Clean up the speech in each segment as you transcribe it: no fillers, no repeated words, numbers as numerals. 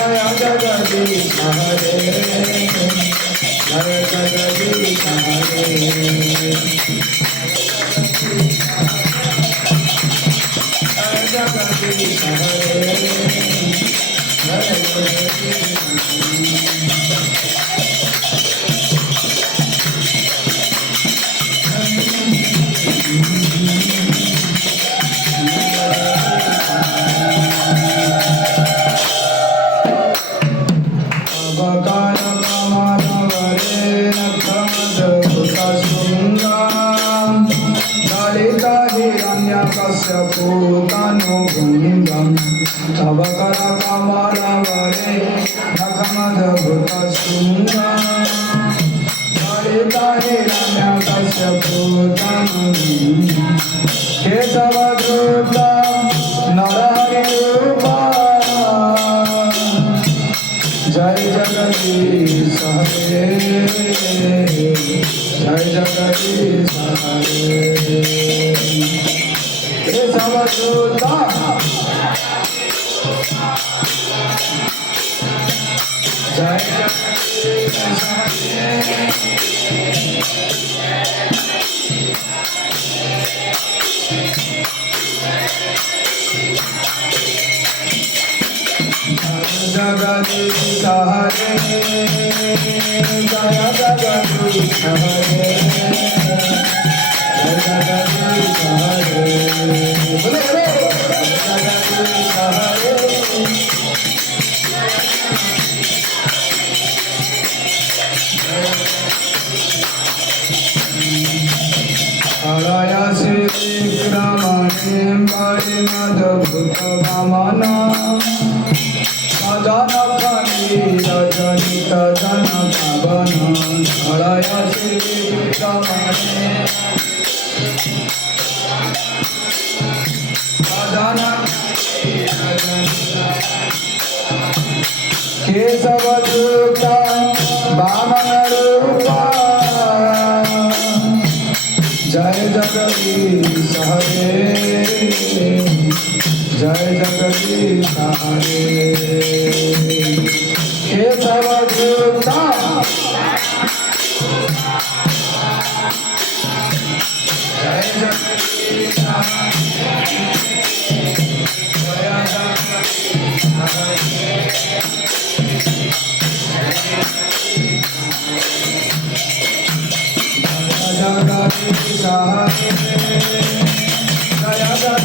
जय जगदीश हरे जय जगदीश हरे जय जगदीश हरे जय जगदीश पूतनो गुंगम तव कर कमल वरे नखमदभुत सुंदम ललिता हिरण्य कश्यप पूतनो केशव धृत नरहरि रूप जय जगदीश हरे जय जगदीश हरे केशवधूता जय जगदीश हरे जय जगदीश हरे जय जगदीश हरे मदभूत वामन मदन फणीर जनित जन पावन हरय श्रीविक्रमणे मदन केशवधूत वामन रूप जय जगदीश हरे जय जगदीश हरे केशवधूत जय जगदीश जगदीश जय जगदीश हरे जय जगदीश हरे जय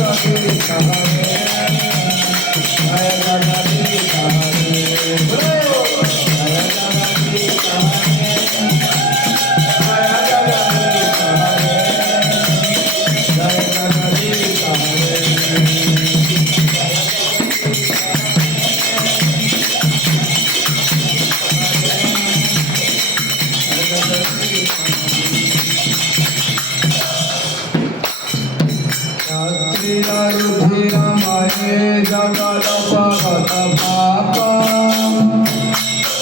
जगदीश हरे जय जगदीश हरे जय जगदीश हरे रुधिरमये जगदपहत पाप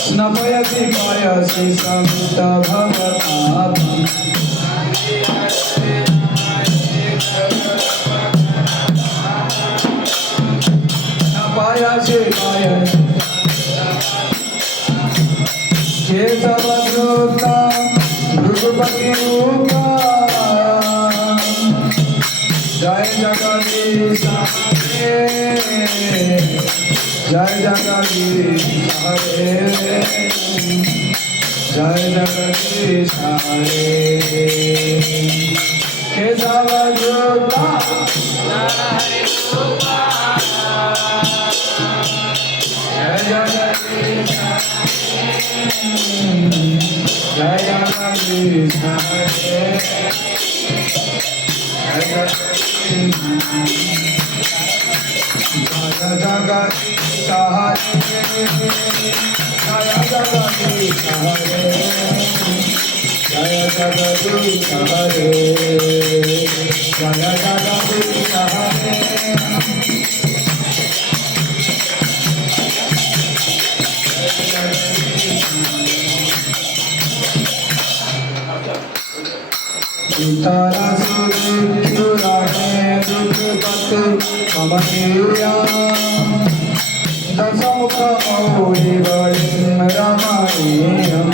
स्नपयति पयसि समित भवताप पयसि पयसि केशवधूत भृगुपति रूप जय जगदीश हरे जय जगदीश हरे जय जगदीश हरे केशवधूत जय जगदीश जय जगदीश हरे जय जगदीश हरे जय जगदीश हरे जय जगदीश हरे तारा सुरे दुख पत कमनिया दशमुखमौलिवलिं रमणीयम्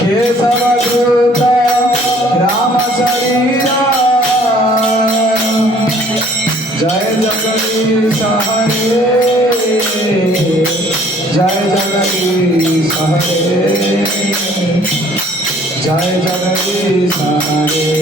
केशवधूत राम शरीरा जय जगदीश हरे जय जगदीश हरे जय जगदीश हरे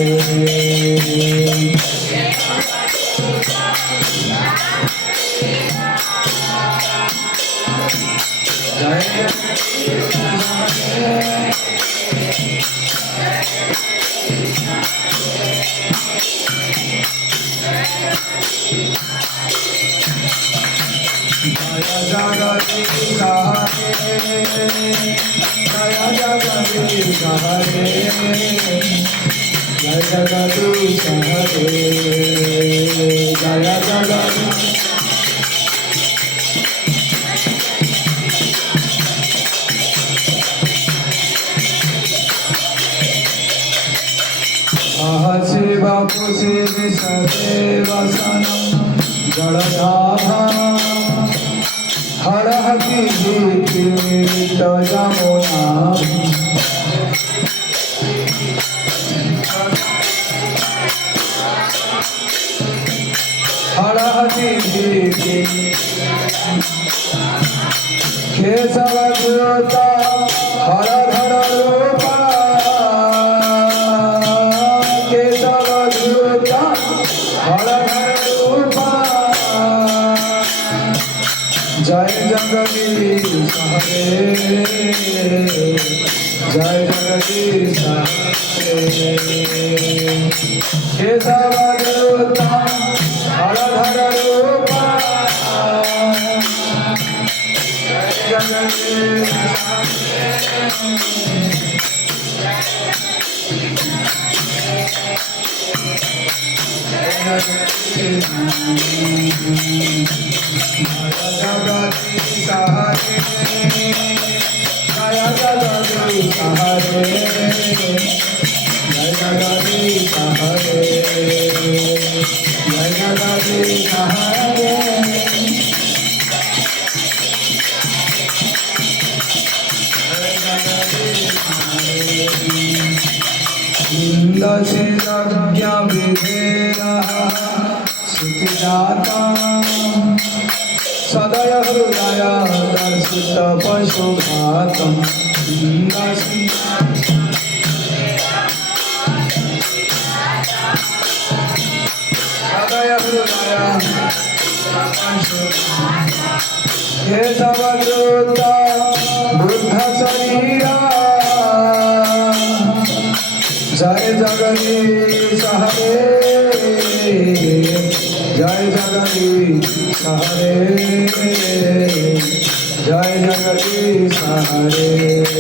हरहति जमुना हरहति केशवधूत हरधर रूपा केशवधूत हरधर रूपा जय जगदीश हरे जय जगदीश हरे केशवधूत हरधर रूपा जय जगदीश सदय हृदय दर्शित पशुघातम् सदय हृदय केशवधूत बुद्ध शरीरा जय जगदीश हरे जय जगदीश हरे जय जगदीश हरे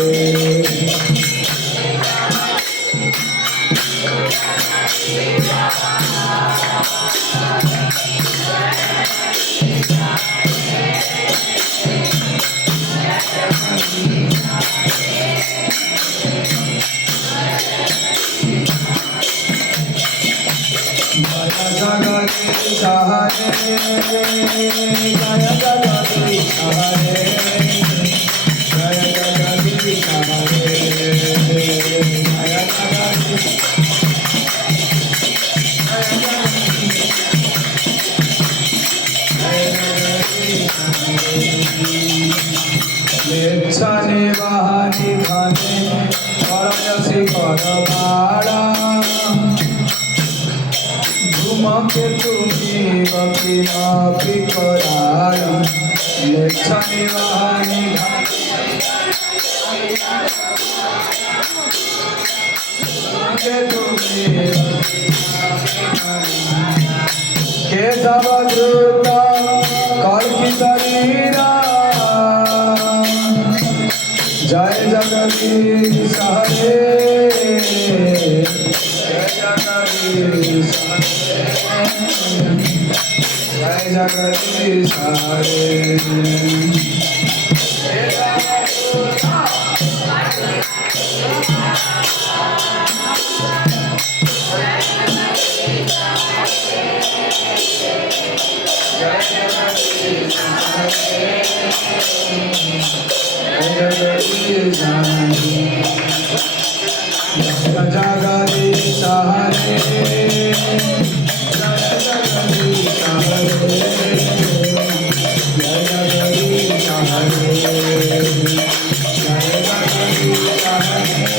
के तुम्ही वकिला पिकराळ लेखनी वाहनी के तुम्ही केशवधूत कल्पि शरीरा जय जगदीश हरे जय जगदीश जय जगदीश हरे जगदीश हरे जय जगदीश हरे जय जगदीश हरे जय जगदीश हरे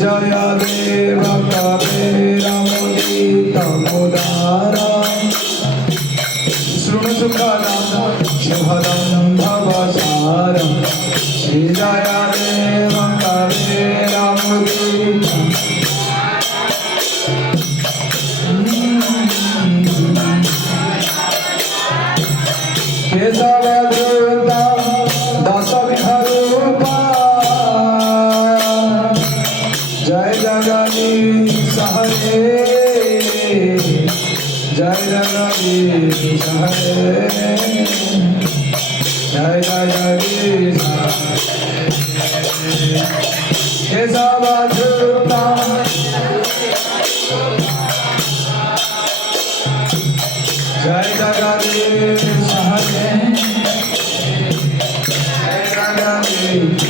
जय देव कबीर मुदित मुदारा शृणुसुखदं शुभदं भवसारं श्रीजय देव कबीरमुदितं केशवधृता दशविधरूपा जय जगदीश हरे जय जगदीश हरे जय जगदीश केशवधृता जय जगदीश हरे जय जगदीश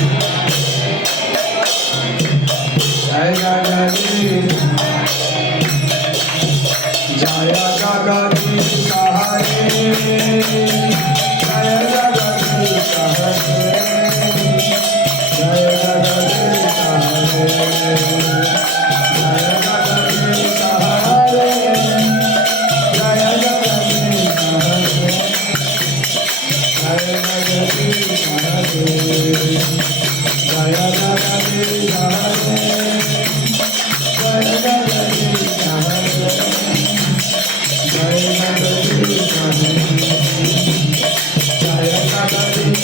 जय जगदीश जय जगदीश हरे जय जगदीश हरे जय जगदीश हरे जय जगदीश हरे जय जगदीश हरे जय जगदीश हरे जय जगदीश हरे जय जगदीश हरे जय जगदीश हरे जय जगदीश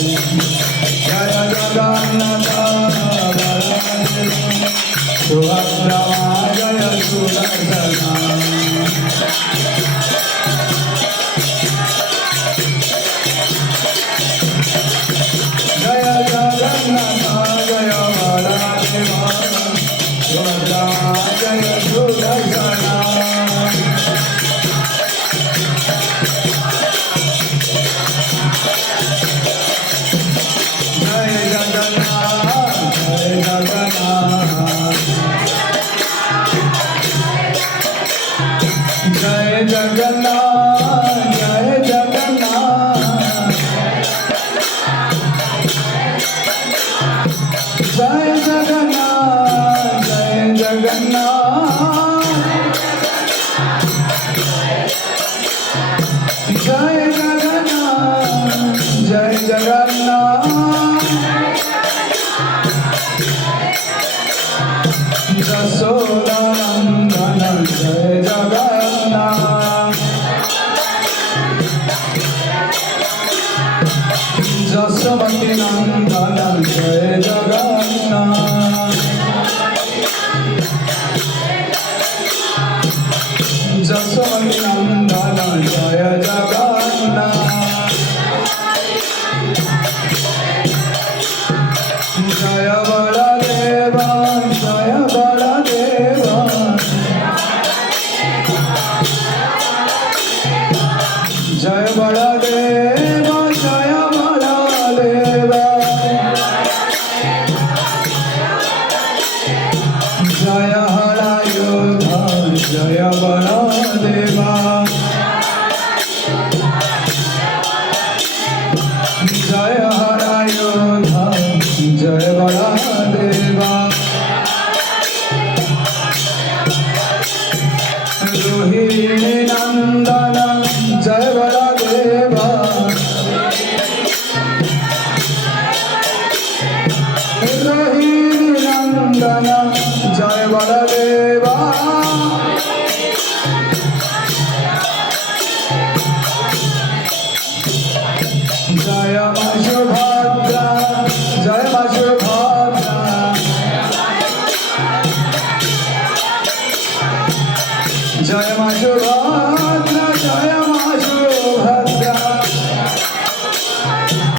जय जगन्नाथ बलदेव सुभद्रा जय सुदर्शना जय जगन्नाथ जय बलदेव सुभद्रा जय सुदर्शना जय जगन्नाथ जय जगन्नाथ जय जगन्नाथ जय जगन्नाथ जय जगन्नाथ जय जगन्नाथ जय जगन्नाथ जय जगन्नाथ जसोदानंदन जय जगन्नाथ जसवती नंदन जय जगन्नाथ जसवती नंदन जय जगन्नाथ जय बलदेव जय बलदेव जय बलदेव जय बलदेव जय हरायुधा जय बलदेव जय हरायुधा जय बलदेव रोहिणी नंदन जय बलदेव रोहिणी नंदन जय बलदेव जय सुभद्रा जय মা সুভদ্রা জয় মা সুভদ্রা